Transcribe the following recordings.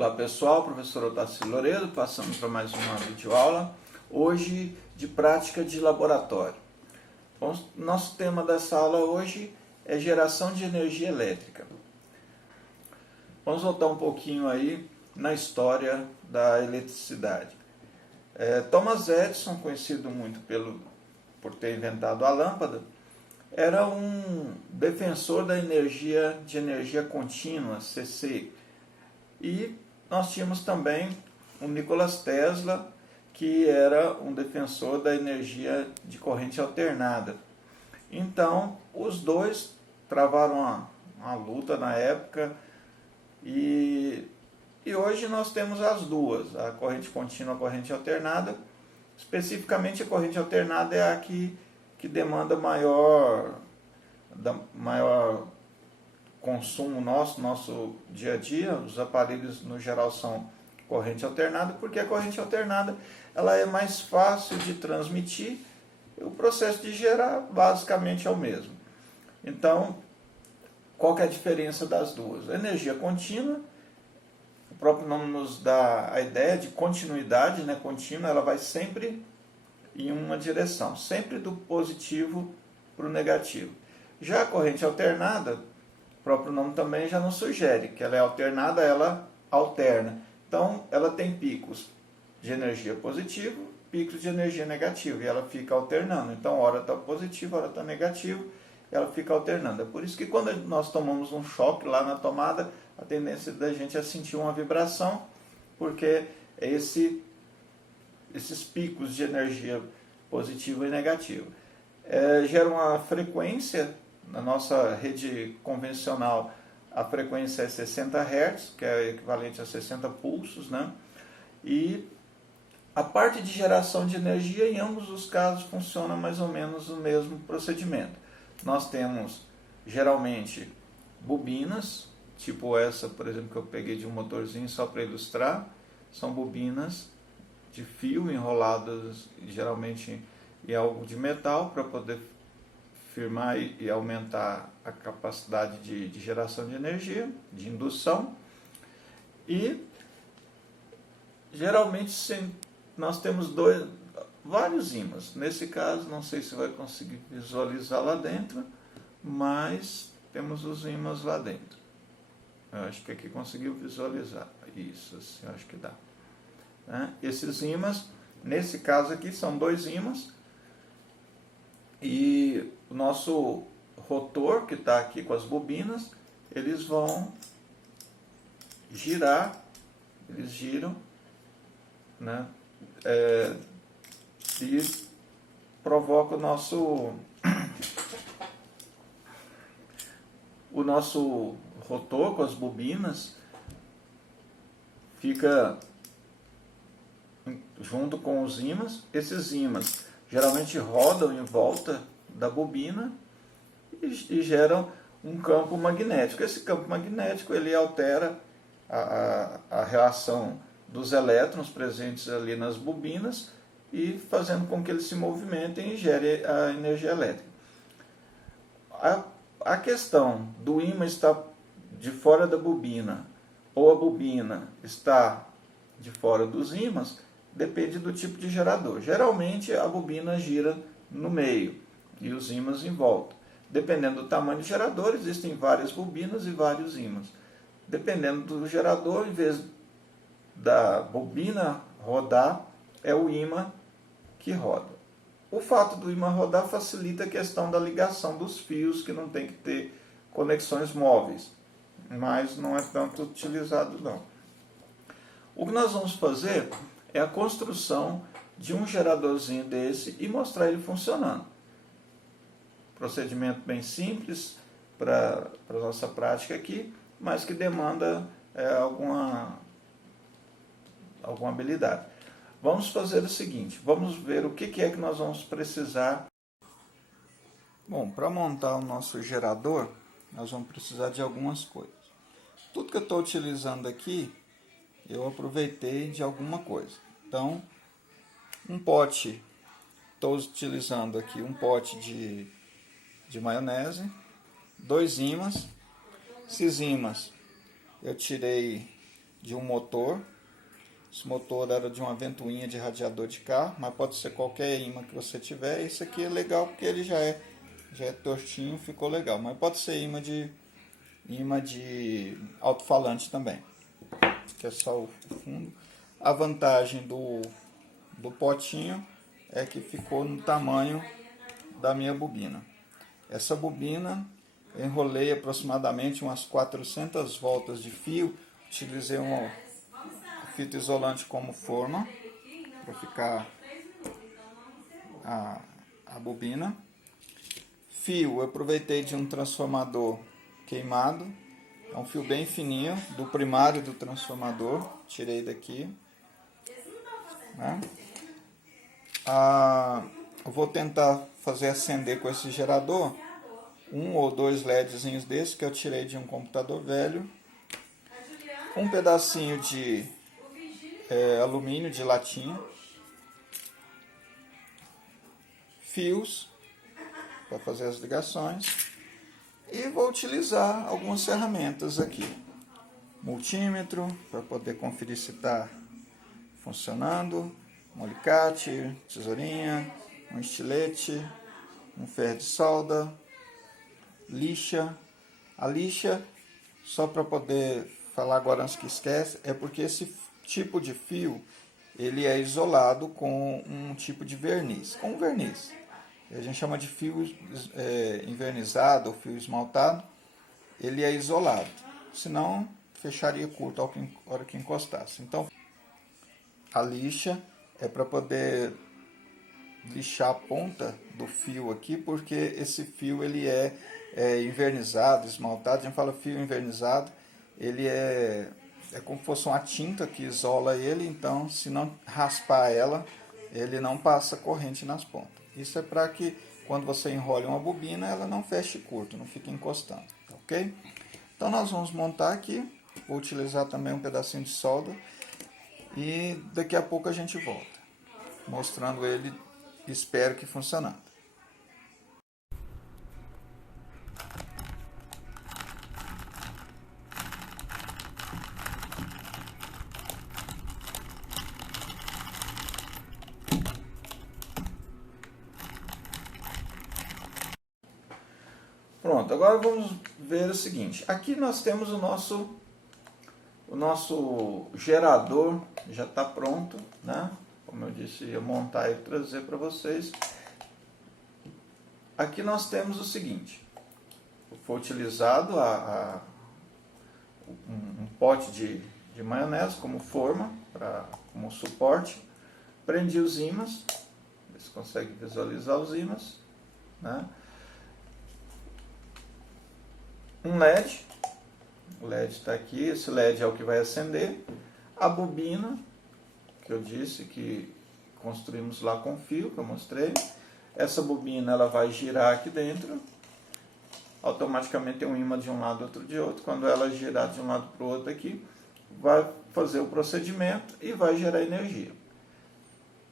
Olá pessoal, professor Otacílio Loredo, passando para mais uma videoaula, hoje de prática de laboratório. Bom, nosso tema dessa aula hoje é geração de energia elétrica. Vamos voltar um pouquinho aí na história da eletricidade. Thomas Edison, conhecido muito por ter inventado a lâmpada, era um defensor da energia contínua, CC. E nós tínhamos também o Nikola Tesla, que era um defensor da energia de corrente alternada. Então, os dois travaram uma luta na época e hoje nós temos as duas, a corrente contínua e a corrente alternada. Especificamente, a corrente alternada é a que demanda maior consumo nosso dia a dia. Os aparelhos no geral são corrente alternada, porque a corrente alternada ela é mais fácil de transmitir, o processo de gerar basicamente é o mesmo. Então, qual que é a diferença das duas? A energia contínua, o próprio nome nos dá a ideia de continuidade, né? Contínua, ela vai sempre em uma direção, sempre do positivo para o negativo. Já a corrente alternada, o próprio nome também já nos sugere que ela é alternada, ela alterna. Então, ela tem picos de energia positiva, picos de energia negativa, e ela fica alternando. Então, hora está positivo, hora está negativo, ela fica alternando. É por isso que quando nós tomamos um choque lá na tomada, a tendência da gente é sentir uma vibração, porque esses picos de energia positiva e negativa gera uma frequência. Na nossa rede convencional, a frequência é 60 Hz, que é equivalente a 60 pulsos, né? E a parte de geração de energia, em ambos os casos, funciona mais ou menos o mesmo procedimento. Nós temos, geralmente, bobinas, tipo essa, por exemplo, que eu peguei de um motorzinho só para ilustrar. São bobinas de fio enroladas, geralmente em algo de metal, para poder firmar e aumentar a capacidade de geração de energia, de indução. E geralmente nós temos vários ímãs. Nesse caso, não sei se vai conseguir visualizar lá dentro, mas temos os ímãs lá dentro. Eu acho que aqui conseguiu visualizar. Isso, assim, eu acho que dá. Esses ímãs, nesse caso aqui, são dois ímãs. E o nosso rotor, que está aqui com as bobinas, eles vão girar, eles giram, né? E provoca o nosso rotor com as bobinas, fica junto com os ímãs. Esses ímãs geralmente rodam em volta da bobina e geram um campo magnético. Esse campo magnético ele altera a reação dos elétrons presentes ali nas bobinas e fazendo com que eles se movimentem e gerem a energia elétrica. A questão do ímã estar de fora da bobina ou a bobina está de fora dos ímãs depende do tipo de gerador. Geralmente a bobina gira no meio e os ímãs em volta. Dependendo do tamanho do gerador, existem várias bobinas e vários ímãs. Dependendo do gerador, em vez da bobina rodar, é o ímã que roda. O fato do ímã rodar facilita a questão da ligação dos fios, que não tem que ter conexões móveis, mas não é tanto utilizado não. O que nós vamos fazer é a construção de um geradorzinho desse e mostrar ele funcionando. Procedimento bem simples para a nossa prática aqui, mas que demanda alguma habilidade. Vamos fazer o seguinte, vamos ver o que é que nós vamos precisar. Bom, para montar o nosso gerador, nós vamos precisar de algumas coisas. Tudo que eu estou utilizando aqui, eu aproveitei de alguma coisa. Então, um pote, estou utilizando aqui um pote de maionese, 2 ímãs. Esses ímãs eu tirei de um motor. Esse motor era de uma ventoinha de radiador de carro, mas pode ser qualquer imã que você tiver. Isso aqui é legal porque ele já é tortinho, ficou legal. Mas pode ser imã de alto-falante também. Que é só o fundo. A vantagem do potinho é que ficou no tamanho da minha bobina. Essa bobina eu enrolei aproximadamente umas 400 voltas de fio. Utilizei uma fita isolante como forma para ficar a bobina. Fio eu aproveitei de um transformador queimado. É um fio bem fininho, do primário do transformador. Tirei daqui. Né? Eu vou tentar fazer acender com esse gerador 1 ou 2 LEDzinhos desses que eu tirei de um computador velho. Um pedacinho de alumínio de latinha. Fios para fazer as ligações. E vou utilizar algumas ferramentas aqui. Multímetro para poder conferir se está funcionando. Um alicate, tesourinha, um estilete, um ferro de solda, lixa. A lixa, só para poder falar agora antes que esquece, é porque esse tipo de fio ele é isolado com um tipo de verniz, com um verniz. A gente chama de fio envernizado ou fio esmaltado. Ele é isolado, senão fecharia curto a hora que encostasse. Então, a lixa é para poder lixar a ponta do fio aqui, porque esse fio ele é envernizado, esmaltado. A gente fala fio envernizado, ele é como se fosse uma tinta que isola ele, então se não raspar ela, ele não passa corrente nas pontas. Isso é para que quando você enrola uma bobina, ela não feche curto, não fique encostando, ok? Então nós vamos montar aqui, vou utilizar também um pedacinho de solda e daqui a pouco a gente volta, mostrando ele, espero que funcionando. Pronto, agora vamos ver o seguinte. Aqui nós temos o nosso gerador, já está pronto, né? Como eu disse, ia montar e trazer para vocês. Aqui nós temos o seguinte. Foi utilizado um pote de maionese como forma, como suporte. Prendi os ímãs, você consegue visualizar os ímãs, né? Um LED, o LED está aqui, esse LED é o que vai acender. A bobina, que eu disse que construímos lá com fio, que eu mostrei. Essa bobina ela vai girar aqui dentro, automaticamente tem um ímã de um lado e outro de outro. Quando ela girar de um lado para o outro aqui, vai fazer o procedimento e vai gerar energia.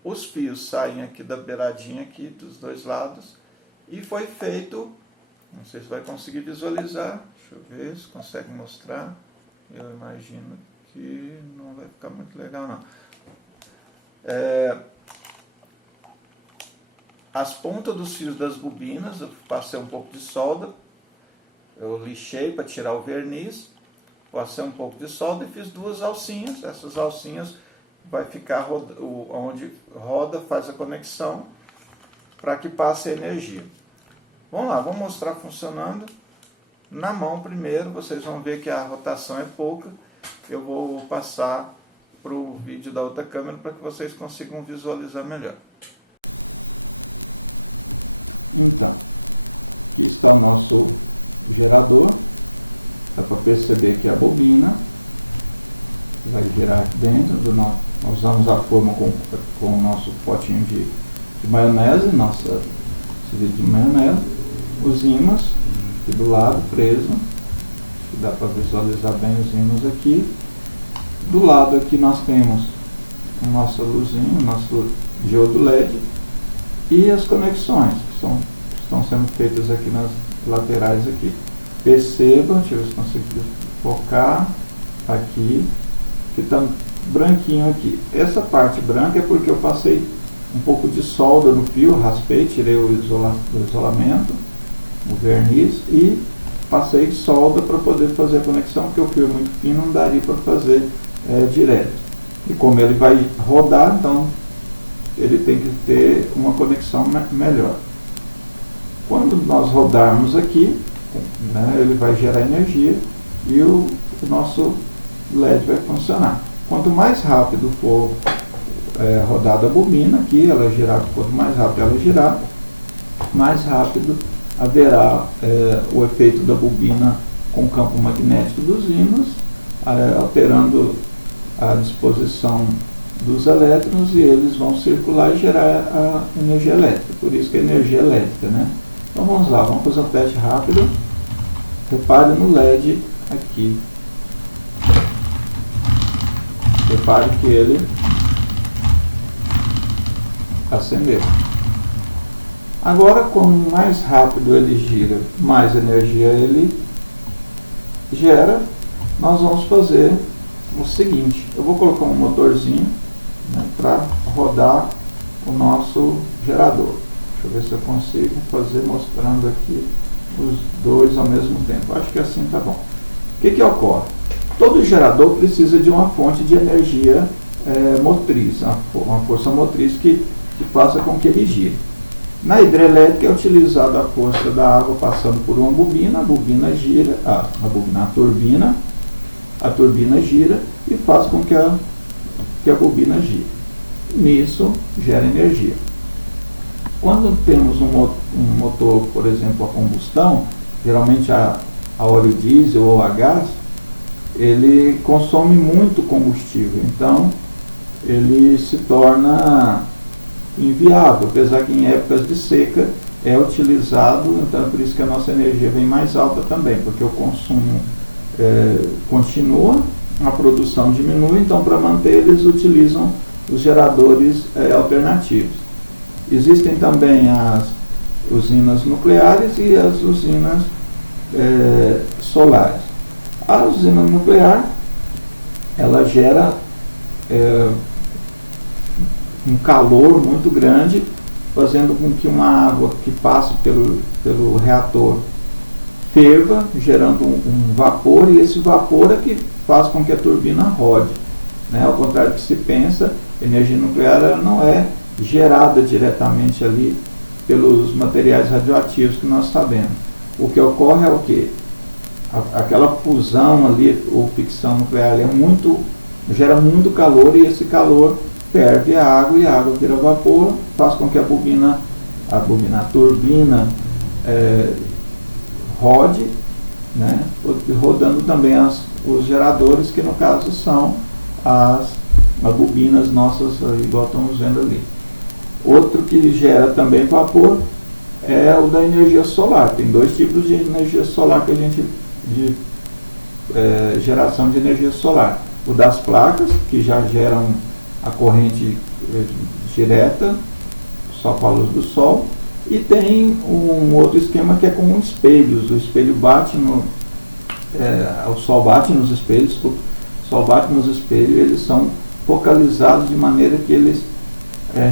Os fios saem aqui da beiradinha aqui, dos dois lados, e foi feito... Não sei se vai conseguir visualizar. Deixa eu ver se consegue mostrar. Eu imagino que não vai ficar muito legal não. As pontas dos fios das bobinas, eu passei um pouco de solda. Eu lixei para tirar o verniz. Passei um pouco de solda e fiz 2 alcinhas. Essas alcinhas vai ficar onde roda, faz a conexão para que passe a energia. Vamos lá, vamos mostrar funcionando na mão primeiro. Vocês vão ver que a rotação é pouca. Eu vou passar para o vídeo da outra câmera para que vocês consigam visualizar melhor. Então, aqui está o nosso gerador. Dá para perceber que a bobina vai girar aqui dentro. Nós usamos a forma com o nosso potinho de maionese, esse vídeo de maionese. Os ímãs aqui do lado preso, acho que dá para visualizar bem os ímãs aqui. Do lado aqui nós temos a nossa luzinha, o nosso diodo LED e as conexões que estão sendo feitas aqui nas laterais aqui. Percebam, deixa eu ver se consigo focar aqui, que está branquinho aqui. Essa parte branca é porque eu passei um pouco de solda no fio, raspei, tirei o isolamento, o verniz e passei solda para poder fazer a conexão, porque o fio é muito fino, não daria para fazer direto. E como ele vai rodar, então ele tem que ter uma conexão melhor. Quando nós rodarmos aqui, né, ele vai gerar energia e o nosso LED vai funcionar. Quanto mais rápido for rodada a bobina aqui, ela girar, quanto mais rápido ela girar, mais rápido haverá o efeito da bobina com o campo magnético dos ímãs, alterando a disposição dos elétrons, e eles vão circular e gerar a energia elétrica. Por isso que é energia elétrica, né? Então vamos lá, vamos fazer um teste rápido. Repare no LED aqui. Repare que ele acendeu. Agora, quanto mais rápido ele gira, mais energia ele gera. Nós vamos fazer o seguinte: eu vou colocar um motorzinho, né, para rodar o nosso gerador. Deixa eu ver se eu consigo fazer mostrando aqui os dois ao mesmo tempo. Acho que assim tá bom. O que ocorre? Todo gerador precisa de uma fonte de energia motriz, uma força motriz que faça com que ele gire. Na hidrelétrica é utilizada a força da água passando por uma bobina, a bobina gira, a turbina gira e faz com que a bobina gire. Nisso gera energia. Quando temos um motor, por exemplo, a combustão, geralmente a óleo diesel ou a gás, ele consome muito combustível, então ele se torna inviável, apesar que em épocas de seca é utilizado, então é por isso que a nossa energia vem mais alta também, porque o consumo continua, a produção diminui, então para manter eles utilizam os geradores alternativos. Existem também as usinas nucleares e as usinas solares. A usina nuclear, ela gera um calor muito grande, fazendo com que uma água que passe pelo reator ferva, gerando um vapor, e esse vapor é que faz com que a turbina rode. Né? Ao contrário do que se pensa, energia nuclear ela não é gerada diretamente ali pelos materiais radioativos que nós sabemos. O que ocorre é o quê? Aquela fusão ali, ou ficção nuclear, gera muito calor, e esse calor ferve a água, e a água vira vapor, faz com que a turbina rode, né? Rodando também os geradores, que no caso são as bobinas nossas, igual estamos vendo ali. Outro que gera também vapor é o da energia solar. Tem dois tipos de energia solar que a gente geração de energia solar: o das placas, que já geram a corrente direta só com a luz do sol, e tem um outro esquema que é com espelhos. O espelho bate o sol bate nos espelhos, e eles são focalizados de maneira que eles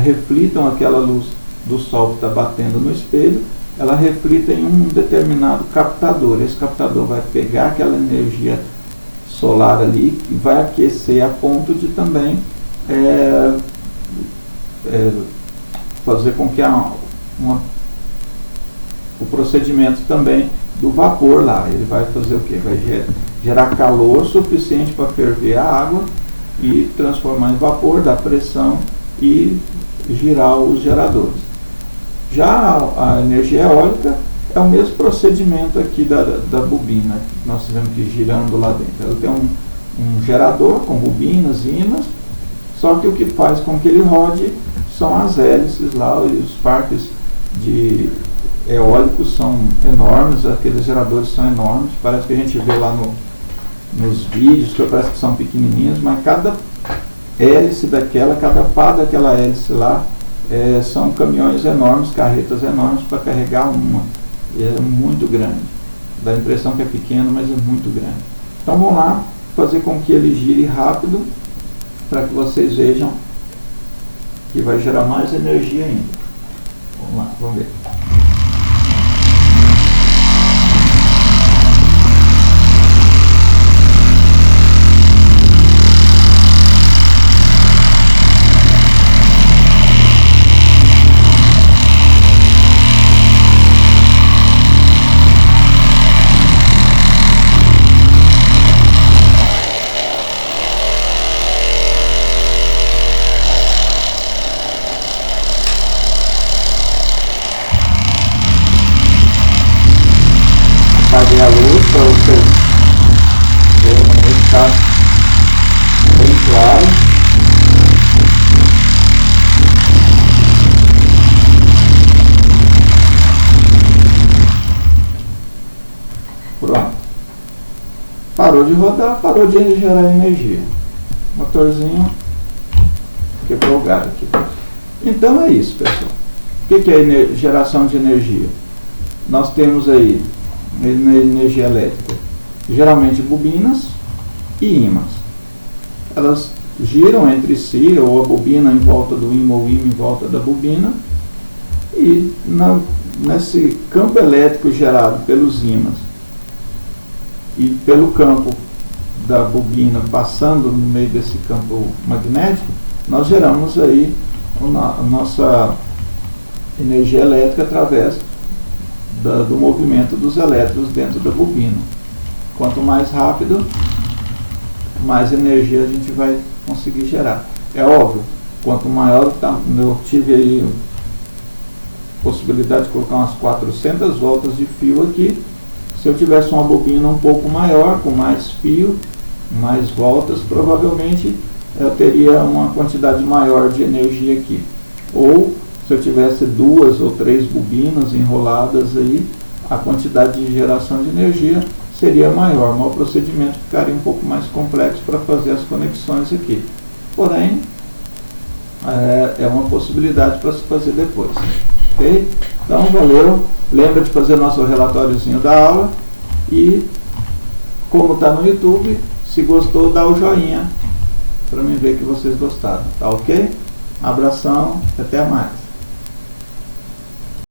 reflitam aquela luz do sol que está batendo no espelho, ela reflita em um determinado captador. Esse captador vai pegar aquela energia solar ali e vai aquecer a ponto de também fazer com que o procedimento também do vapor lá, ele vai fazer o que? Vai gerar calor suficiente para ferver a água e transformar em vapor, dar pressão e girar os geradores. Já a energia eólica é o mesmo procedimento aqui da bobina, que nós tivemos que girando lá dentro. Ela tem um gerador com bobinas, ímãs, só que o que faz com que ele rode são as hélices lá, e os parques eólicos são enormes, aqueles geradores são enormes, parece que a gente vê lá nos vídeos, que parece que são pequenininhos, mas cada hélice cada pá daquela hélice lá são caminhões enormes, carretas enormes para carregar uma, e é muito grande. Dá a impressão que é pequeno, mas é muito grande. Então vamos lá, fazer com que ele gire rápido, para que vocês vejam que vai gerar mais energia ainda. Vamos lá, vamos ver. Apaguei a luz para vocês verem como ele está bem claro. Pronto. Parou de rodar, parou de gerar energia. O motorzinho quebrou o galho aqui. Então é isso, pessoal. O que é geração de energia? Nós temos aí energia elétrica, geralmente bobinas e ímãs. Elas giram entre si, ou a bobina em volta do ímã, ou o ímã em volta da bobina, e nesse campo elétrico gerado pelos ímãs e pelo campo da bobina passando no meio desse campo magnético, nós geramos aí a nossa energia elétrica através do movimento dos elétrons dentro da bobina. Quanto mais rápido, mais energia a gente vai conseguir gerar. É óbvio, quanto maior, eu tive aí possibilidade de colocar umas 400 voltas de fio aqui. Se eu tivesse uma bobina um pouco maior, com mais fio, mais voltas, provavelmente eu teria uma quantidade maior de energia aqui. Ou se eu tivesse 2 ou 3 bobinas enroladas aí, a quantidade de geração de energia seria maior, mas o procedimento ficaria um pouco mais complexo para fazer as conexões aqui. Porém, é uma possibilidade para se fazer depois. Ok? Então, valeu. Lembra de fazer nosso relatóriozinho da aula e, como está no YouTube, se gostou, dá o joinha para mim ver que vocês gostaram. Tá ok? Abração, até mais.